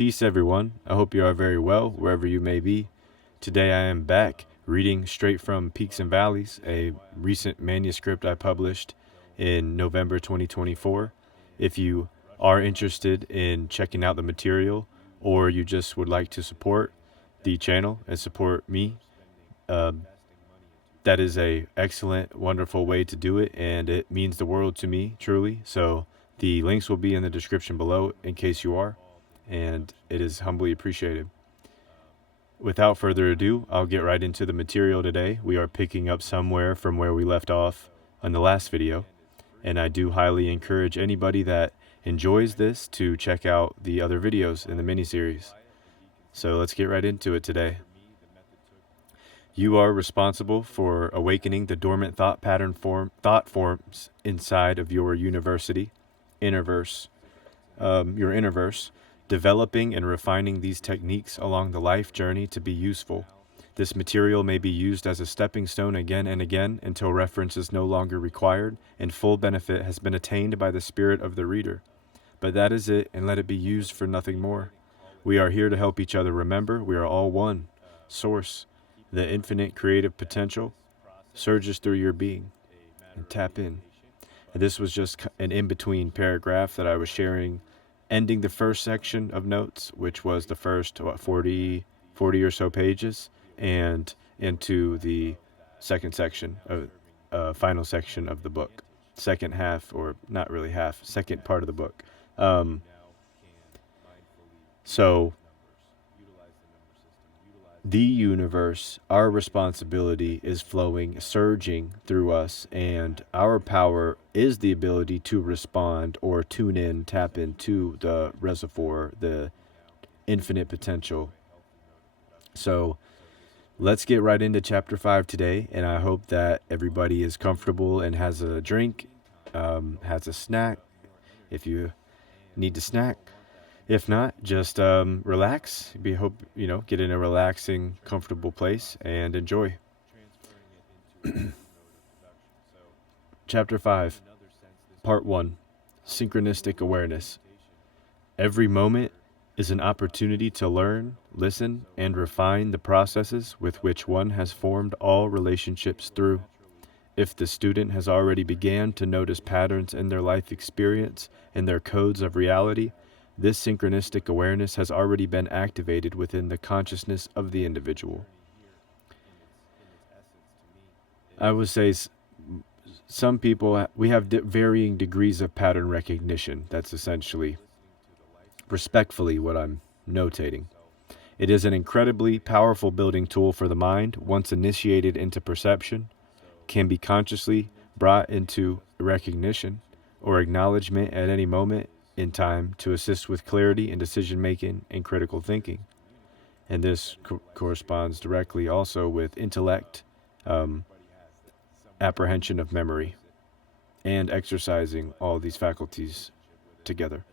Peace, everyone. I hope you are very well, wherever you may be. Today I am back reading straight from Peaks and Valleys, a recent manuscript I published in November 2024. If you are interested in checking out the material, or you just would like to support the channel and support me, that is a excellent, wonderful way to do it, and it means the world to me, truly. So the links will be in the description below in case you are, and it is humbly appreciated. Without further ado, I'll get right into the material today. We are picking up somewhere from where we left off on the last video, and I do highly encourage anybody that enjoys this to check out the other videos in the mini-series. So let's get right into it today. You are responsible for awakening the dormant thought forms inside of your inner verse, developing and refining these techniques along the life journey to be useful. This material may be used as a stepping stone again and again until reference is no longer required and full benefit has been attained by the spirit of the reader. But that is it, and let it be used for nothing more. We are here to help each other remember we are all one. Source, the infinite creative potential, surges through your being, and tap in. And this was just an in-between paragraph that I was sharing, ending the first section of notes, which was the first 40 or so pages, and into the second section, final section of the book. Second half, or not really half, second part of the book. So the universe, our responsibility is flowing, surging through us, and our power is the ability to respond or tune in, tap into the reservoir, the infinite potential. So let's get right into chapter 5 today, and I hope that everybody is comfortable and has a drink, has a snack, if you need to snack. If not, just relax. Get in a relaxing, comfortable place and enjoy. Chapter 5, Part 1, Synchronistic Awareness. Every moment is an opportunity to learn, listen, and refine the processes with which one has formed all relationships through. If the student has already began to notice patterns in their life experience and their codes of reality, this synchronistic awareness has already been activated within the consciousness of the individual. I would say some people, we have varying degrees of pattern recognition. That's essentially, respectfully, what I'm notating. It is an incredibly powerful building tool for the mind. Once initiated into perception, can be consciously brought into recognition or acknowledgement at any moment in time to assist with clarity in decision making and critical thinking. And this corresponds directly also with intellect, apprehension of memory, and exercising all these faculties together.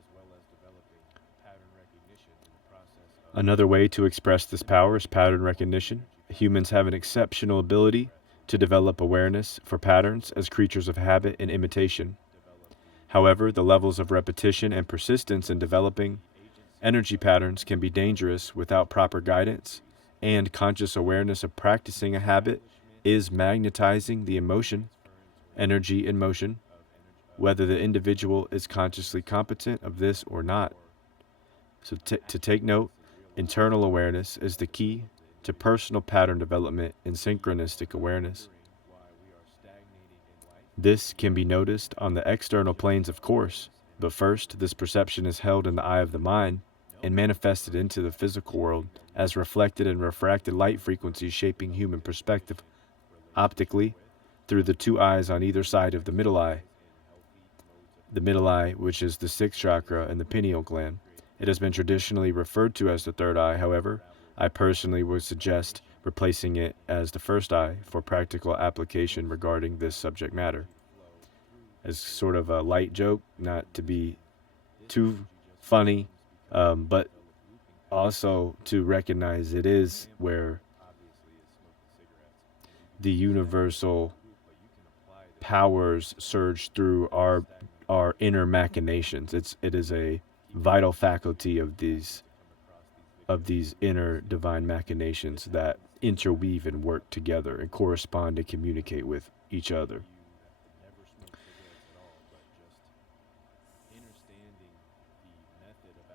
Another way to express this power is pattern recognition. Humans have an exceptional ability to develop awareness for patterns as creatures of habit and imitation. However, the levels of repetition and persistence in developing energy patterns can be dangerous without proper guidance, and conscious awareness of practicing a habit is magnetizing the emotion, energy in motion, whether the individual is consciously competent of this or not. So to take note, internal awareness is the key to personal pattern development in synchronistic awareness. This can be noticed on the external planes, of course, but first, this perception is held in the eye of the mind and manifested into the physical world as reflected and refracted light frequencies shaping human perspective optically through the two eyes on either side of the middle eye. The middle eye, which is the sixth chakra and the pineal gland. It has been traditionally referred to as the third eye. However, I personally would suggest replacing it as the first eye for practical application regarding this subject matter. As sort of a light joke, not to be too funny, but also to recognize it is where the universal powers surge through our inner machinations. It is a vital faculty of these of these inner divine machinations that interweave and work together and correspond and communicate with each other.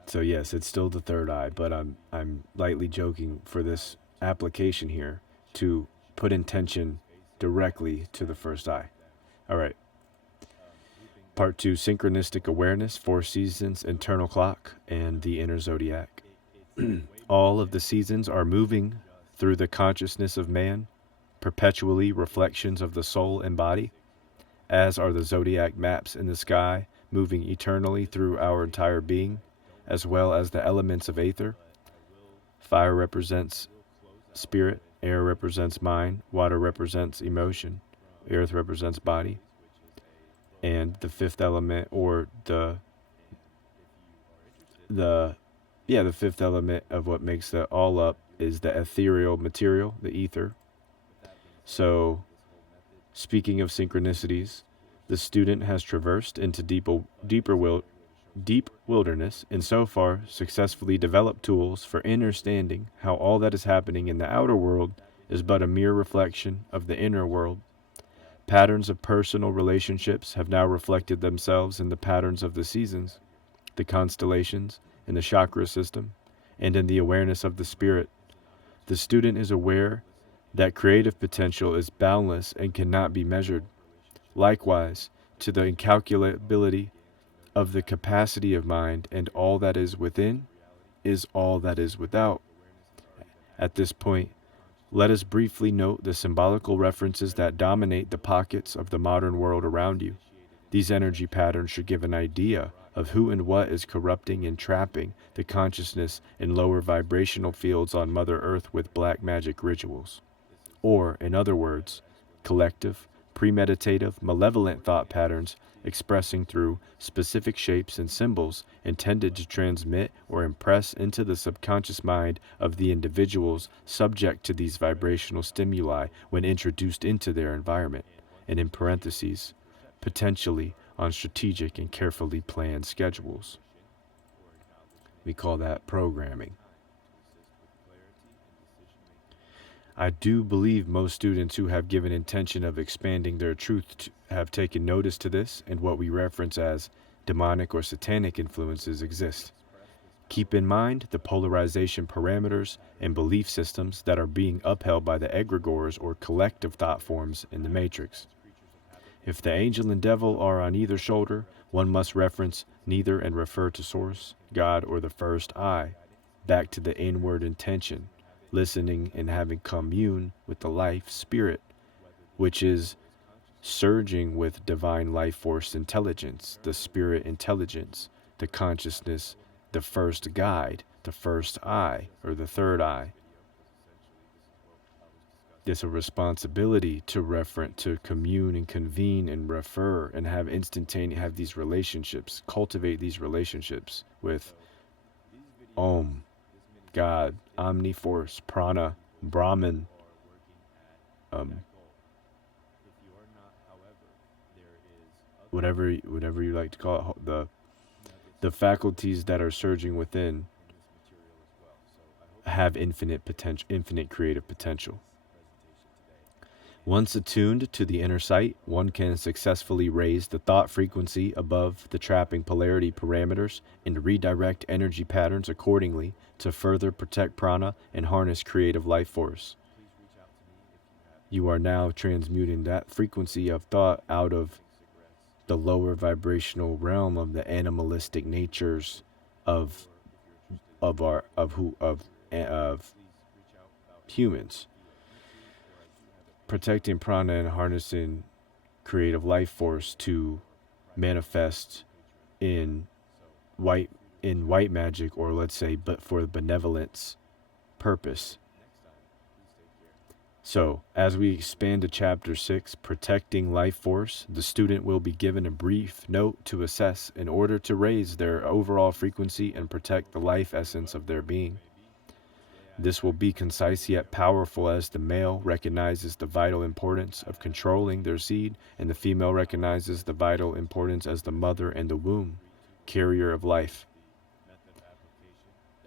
So yes, it's still the third eye, but I'm lightly joking for this application here to put intention directly to the first eye. All right. Part 2, synchronistic awareness, four seasons, internal clock, and the inner zodiac. All of the seasons are moving through the consciousness of man, perpetually reflections of the soul and body, as are the zodiac maps in the sky, moving eternally through our entire being, as well as the elements of aether. Fire represents spirit, air represents mind, water represents emotion, earth represents body, and the fifth element, or the fifth element of what makes that all up is the ethereal material, the ether. So, speaking of synchronicities, the student has traversed into deep wilderness, and so far successfully developed tools for understanding how all that is happening in the outer world is but a mere reflection of the inner world. Patterns of personal relationships have now reflected themselves in the patterns of the seasons, the constellations, in the chakra system, and in the awareness of the spirit. The student is aware that creative potential is boundless and cannot be measured. Likewise, to the incalculability of the capacity of mind, and all that is within is all that is without. At this point, let us briefly note the symbolical references that dominate the pockets of the modern world around you. These energy patterns should give an idea of who and what is corrupting and trapping the consciousness in lower vibrational fields on Mother Earth with black magic rituals. Or, in other words, collective, premeditative, malevolent thought patterns expressing through specific shapes and symbols intended to transmit or impress into the subconscious mind of the individuals subject to these vibrational stimuli when introduced into their environment, and in parentheses, potentially on strategic and carefully planned schedules. We call that programming. I do believe most students who have given intention of expanding their truth have taken notice to this, and what we reference as demonic or satanic influences exist. Keep in mind the polarization parameters and belief systems that are being upheld by the egregores or collective thought forms in the matrix. If the angel and devil are on either shoulder, one must reference neither and refer to source, God, or the first eye, back to the inward intention, listening and having commune with the life spirit, which is surging with divine life force intelligence, the spirit intelligence, the consciousness, the first guide, the first eye, or the third eye. It's a responsibility to commune and convene and refer and have these relationships, cultivate these relationships with Om, God, Omni Force, Prana, Brahman, whatever you like to call it, the faculties that are surging within have infinite potential, infinite creative potential. Once attuned to the inner sight, one can successfully raise the thought frequency above the trapping polarity parameters and redirect energy patterns accordingly to further protect prana and harness creative life force. You are now transmuting that frequency of thought out of the lower vibrational realm of the animalistic natures of humans. Protecting prana and harnessing creative life force to manifest in white magic, or let's say, but for benevolence purpose. So, as we expand to Chapter 6, Protecting Life Force, the student will be given a brief note to assess in order to raise their overall frequency and protect the life essence of their being. This will be concise yet powerful, as the male recognizes the vital importance of controlling their seed, and the female recognizes the vital importance as the mother and the womb, carrier of life.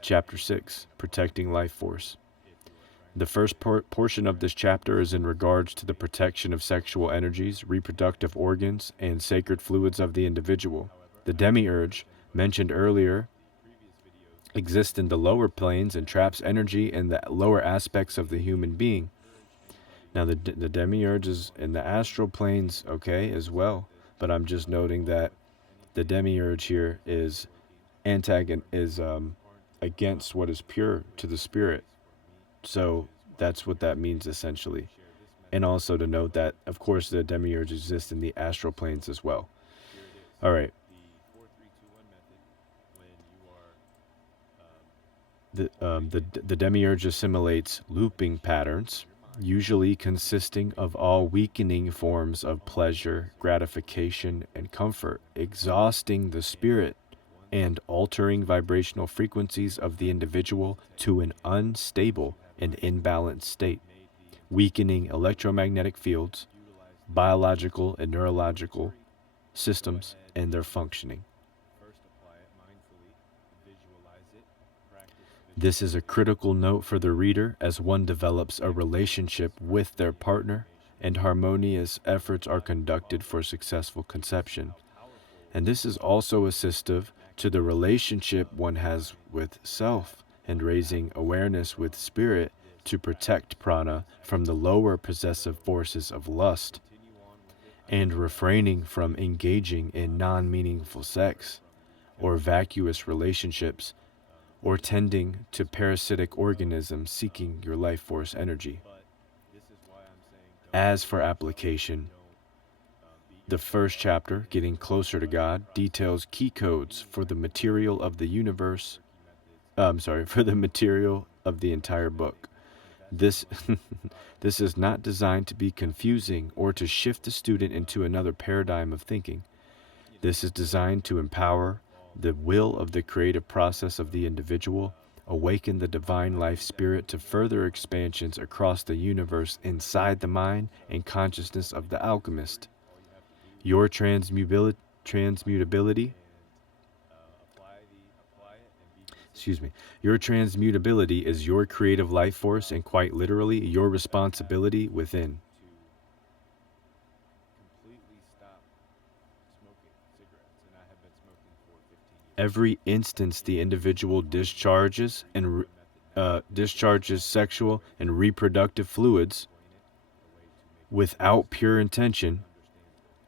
Chapter 6, Protecting Life Force. The first portion of this chapter is in regards to the protection of sexual energies, reproductive organs, and sacred fluids of the individual. The demiurge, mentioned earlier, exists in the lower planes and traps energy in the lower aspects of the human being. Now, the demiurge is in the astral planes, okay, as well. But I'm just noting that the demiurge here is against what is pure to the spirit. So that's what that means essentially. And also to note that, of course, the demiurge exists in the astral planes as well. All right. The demiurge assimilates looping patterns, usually consisting of all weakening forms of pleasure, gratification, and comfort, exhausting the spirit and altering vibrational frequencies of the individual to an unstable and imbalanced state, weakening electromagnetic fields, biological and neurological systems, and their functioning. This is a critical note for the reader as one develops a relationship with their partner and harmonious efforts are conducted for successful conception. And this is also assistive to the relationship one has with self and raising awareness with spirit to protect prana from the lower possessive forces of lust and refraining from engaging in non-meaningful sex or vacuous relationships or tending to parasitic organisms seeking your life force energy. As for application, the first chapter, Getting Closer to God, details key codes for the material of the universe. For the material of the entire book. This this is not designed to be confusing or to shift the student into another paradigm of thinking. This is designed to empower the will of the creative process of the individual, awaken the divine life spirit to further expansions across the universe inside the mind and consciousness of the alchemist. Your transmutability your transmutability is your creative life force and quite literally your responsibility within. Every instance the individual discharges sexual and reproductive fluids without pure intention,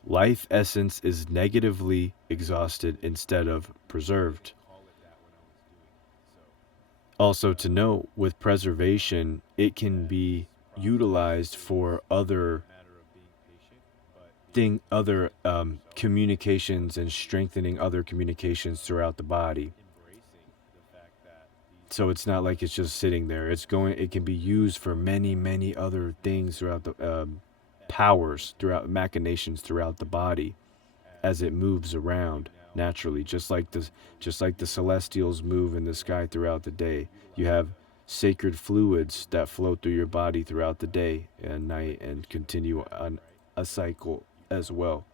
life essence is negatively exhausted instead of preserved. Also to note, with preservation, it can be utilized for other communications and strengthening other communications throughout the body. So it's not like it's just sitting there. It can be used for many other things throughout the powers, throughout machinations throughout the body, as it moves around naturally, just like the celestials move in the sky throughout the day. You have sacred fluids that flow through your body throughout the day and night and continue on a cycle as well.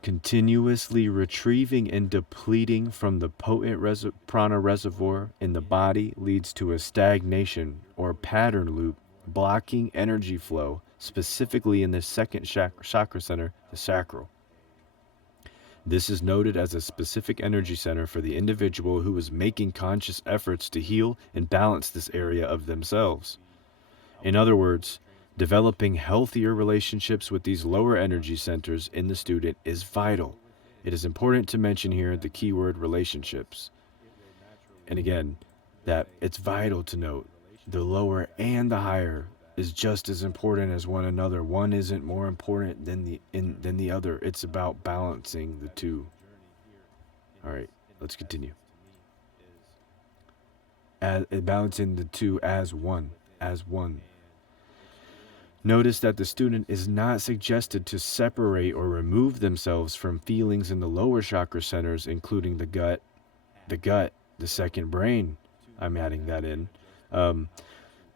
Continuously retrieving and depleting from the potent prana reservoir in the body leads to a stagnation or pattern loop, blocking energy flow, specifically in the second chakra center, the sacral. This is noted as a specific energy center for the individual who is making conscious efforts to heal and balance this area of themselves. In other words, developing healthier relationships with these lower energy centers in the student is vital. It is important to mention here the keyword relationships. And again, that it's vital to note the lower and the higher is just as important as one another. One isn't more important than the other. It's about balancing the two. All right, let's continue. Balancing the two as one. Notice that the student is not suggested to separate or remove themselves from feelings in the lower chakra centers, including the gut, the second brain. I'm adding that in.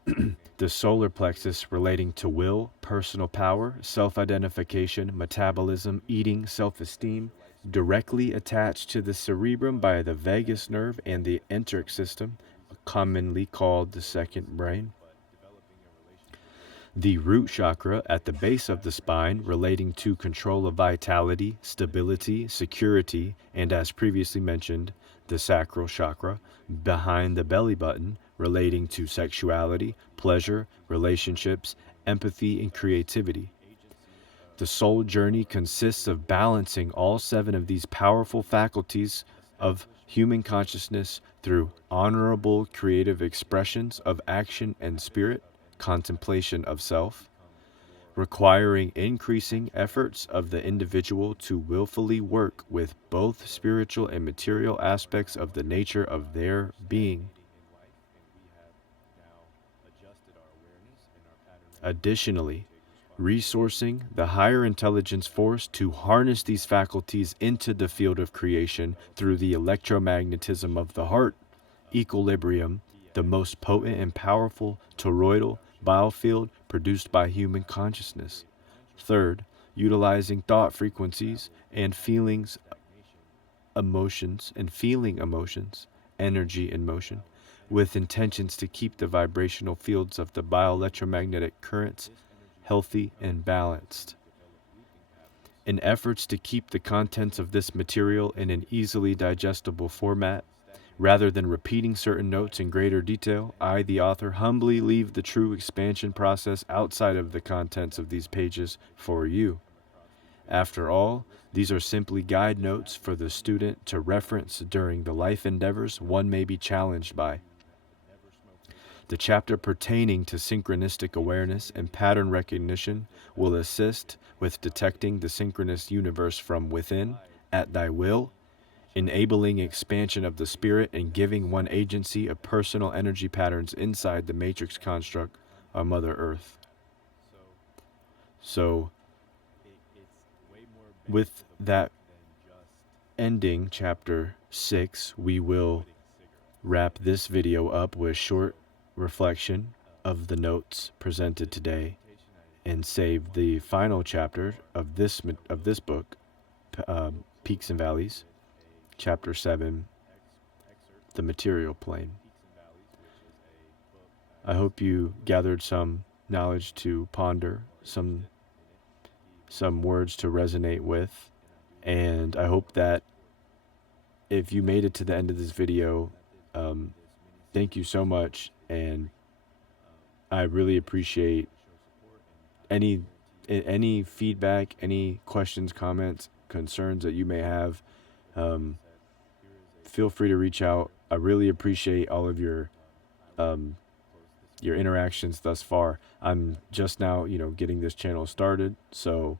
The solar plexus relating to will, personal power, self-identification, metabolism, eating, self-esteem, directly attached to the cerebrum by the vagus nerve and the enteric system, commonly called the second brain. The root chakra at the base of the spine relating to control of vitality, stability, security, and as previously mentioned, the sacral chakra behind the belly button relating to sexuality, pleasure, relationships, empathy, and creativity. The soul journey consists of balancing all 7 of these powerful faculties of human consciousness through honorable creative expressions of action and spirit, contemplation of self, requiring increasing efforts of the individual to willfully work with both spiritual and material aspects of the nature of their being. Additionally, resourcing the higher intelligence force to harness these faculties into the field of creation through the electromagnetism of the heart, equilibrium, the most potent and powerful toroidal biofield produced by human consciousness. Third, utilizing thought frequencies and feeling emotions, energy and motion, with intentions to keep the vibrational fields of the bioelectromagnetic currents healthy and balanced. In efforts to keep the contents of this material in an easily digestible format, rather than repeating certain notes in greater detail, I, the author, humbly leave the true expansion process outside of the contents of these pages for you. After all, these are simply guide notes for the student to reference during the life endeavors one may be challenged by. The chapter pertaining to synchronistic awareness and pattern recognition will assist with detecting the synchronous universe from within, at thy will, enabling expansion of the spirit and giving one agency of personal energy patterns inside the matrix construct of Mother Earth. So, with that ending chapter 6, we will wrap this video up with short reflection of the notes presented today and save the final chapter of this book, Peaks and Valleys, chapter 7, the material plane. I hope you gathered some knowledge to ponder, some words to resonate with, and I hope that if you made it to the end of this video, thank you so much, and I really appreciate any feedback, any questions, comments, concerns that you may have. Feel free to reach out. I really appreciate all of your interactions thus far. I'm just now, getting this channel started, so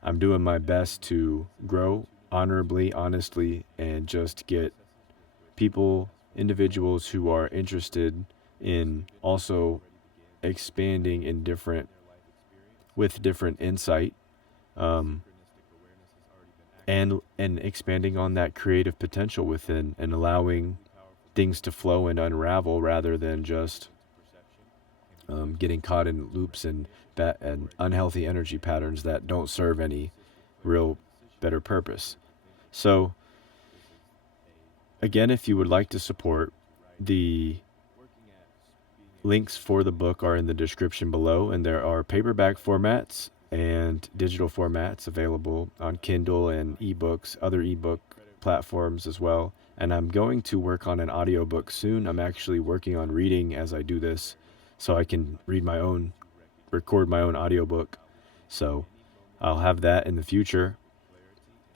I'm doing my best to grow honorably, honestly, and just get people, individuals who are interested in also expanding in with different insight, and expanding on that creative potential within, and allowing things to flow and unravel rather than just getting caught in loops and unhealthy energy patterns that don't serve any real better purpose. So, again, if you would like to support, the links for the book are in the description below, and there are paperback formats and digital formats available on Kindle and ebooks, other ebook platforms as well. And I'm going to work on an audiobook soon. I'm actually working on reading as I do this, so I can record my own audiobook. So I'll have that in the future.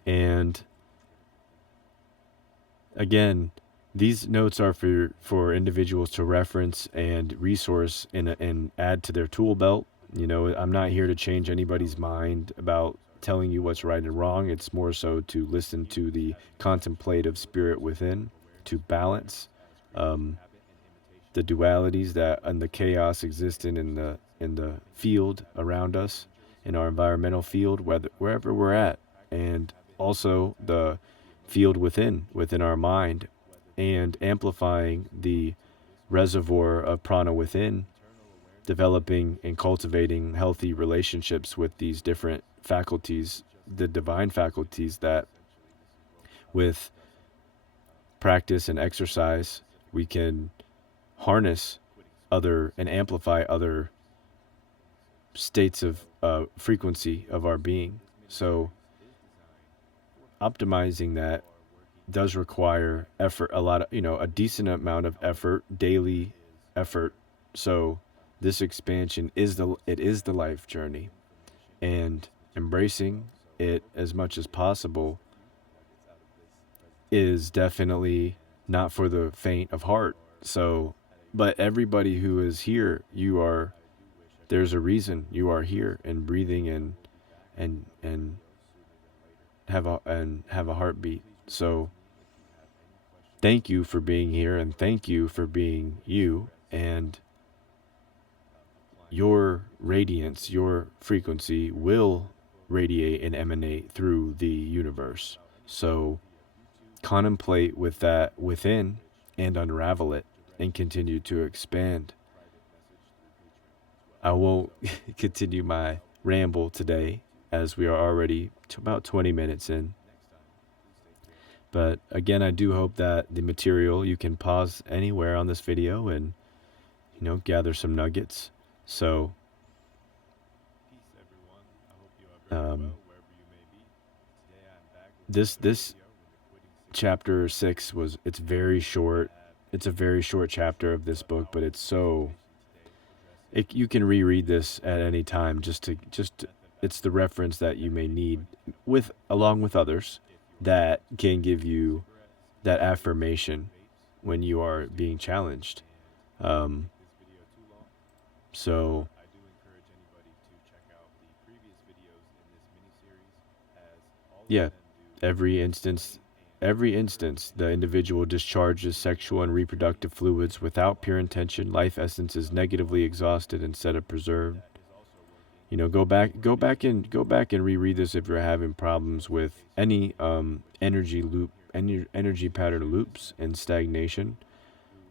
And again, these notes are for individuals to reference and resource and add to their tool belt. I'm not here to change anybody's mind about telling you what's right and wrong. It's more so to listen to the contemplative spirit within, to balance the dualities that and the chaos existing in the field around us, in our environmental field, wherever we're at, and also the field within our mind, and amplifying the reservoir of prana within developing and cultivating healthy relationships with these different faculties, the divine faculties that with practice and exercise we can harness other and amplify other states of frequency of our being. So optimizing that does require effort, a lot of, a decent amount of effort, daily effort. So this expansion is the life journey, and embracing it as much as possible is definitely not for the faint of heart. So, but everybody who is here, there's a reason you are here and breathing and have a heartbeat. So thank you for being here, and thank you for being you, and your radiance, your frequency will radiate and emanate through the universe. So contemplate with that within and unravel it and continue to expand. I won't continue my ramble today as we are already about 20 minutes in. But again, I do hope that the material, you can pause anywhere on this video and, gather some nuggets. So, this chapter 6 it's very short. It's a very short chapter of this book, but you can reread this at any time. It's the reference that you may need along with others that can give you that affirmation when you are being challenged. So yeah, every instance, the individual discharges sexual and reproductive fluids without pure intention. Life essence is negatively exhausted instead of preserved. Go back and reread this if you're having problems with any energy pattern loops and stagnation.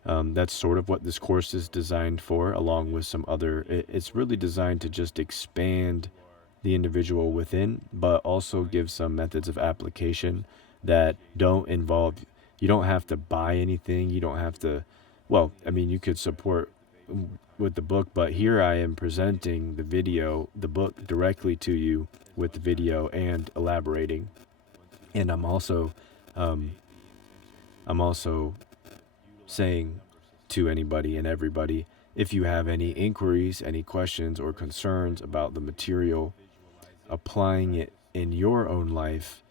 That's sort of what this course is designed for, along with some other. It's really designed to just expand the individual within, but also give some methods of application that don't involve. You don't have to buy anything. You don't have to. Well, I mean, you could support with the book, but here I am presenting the book directly to you with the video and elaborating. And I'm also saying to anybody and everybody, if you have any inquiries, any questions or concerns about the material, applying it in your own life,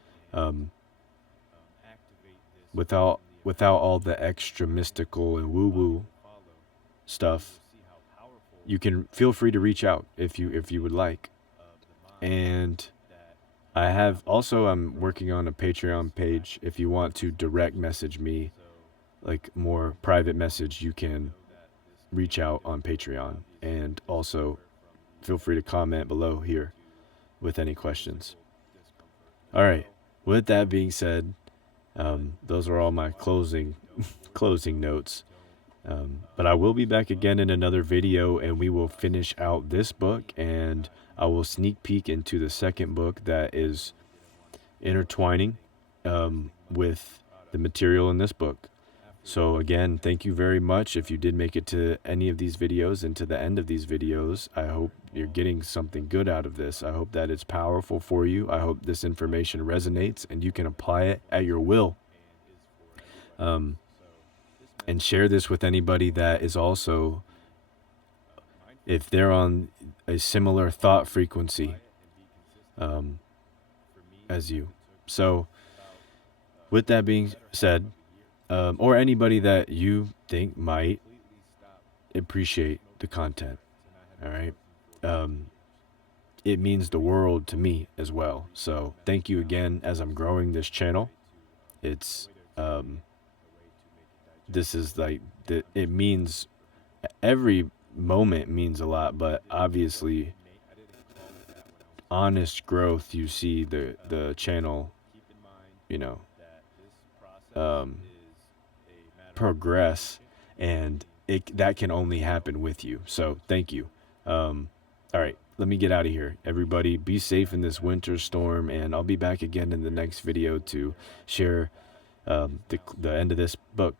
without all the extra mystical and woo-woo stuff, you can feel free to reach out if you would like. And I'm working on a Patreon page. If you want to direct message me, like more private message, you can reach out on Patreon. And also feel free to comment below here with any questions. All right. With that being said, those are all my closing notes. But I will be back again in another video, and we will finish out this book, and I will sneak peek into the second book that is intertwining with the material in this book. So again, thank you very much. If you did make it to any of these videos and to the end of these videos, I hope you're getting something good out of this. I hope that it's powerful for you. I hope this information resonates and you can apply it at your will. And share this with anybody that is also, if they're on a similar thought frequency as you. So with that being said, or anybody that you think might appreciate the content, all right? It means the world to me as well. So thank you again as I'm growing this channel. It's this is like it means every moment means a lot, but obviously honest growth, you see the channel, progress, and that can only happen with you. So thank you. All right, let me get out of here. Everybody, be safe in this winter storm, and I'll be back again in the next video to share the end of this book.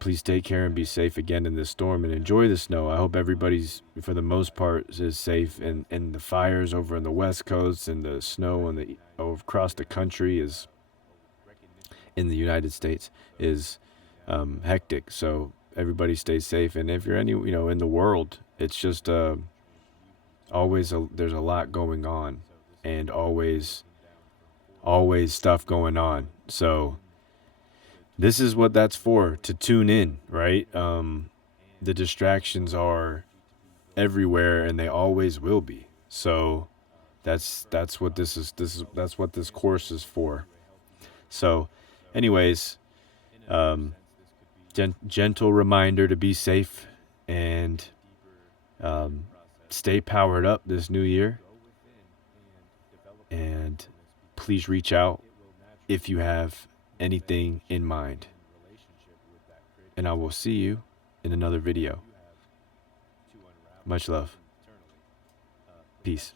Please take care and be safe again in this storm, and enjoy the snow. I hope everybody's, for the most part, is safe. And the fires over in the West Coast and the snow and the across the country is in the United States is hectic. So everybody stay safe. And if you're in the world, it's just there's a lot going on, and always stuff going on. So this is what that's for, to tune in, right? The distractions are everywhere, and they always will be. So that's what that's what this course is for. So, anyways, gentle reminder to be safe and stay powered up this new year. And please reach out if you have anything in mind. And I will see you in another video. Much love. Peace.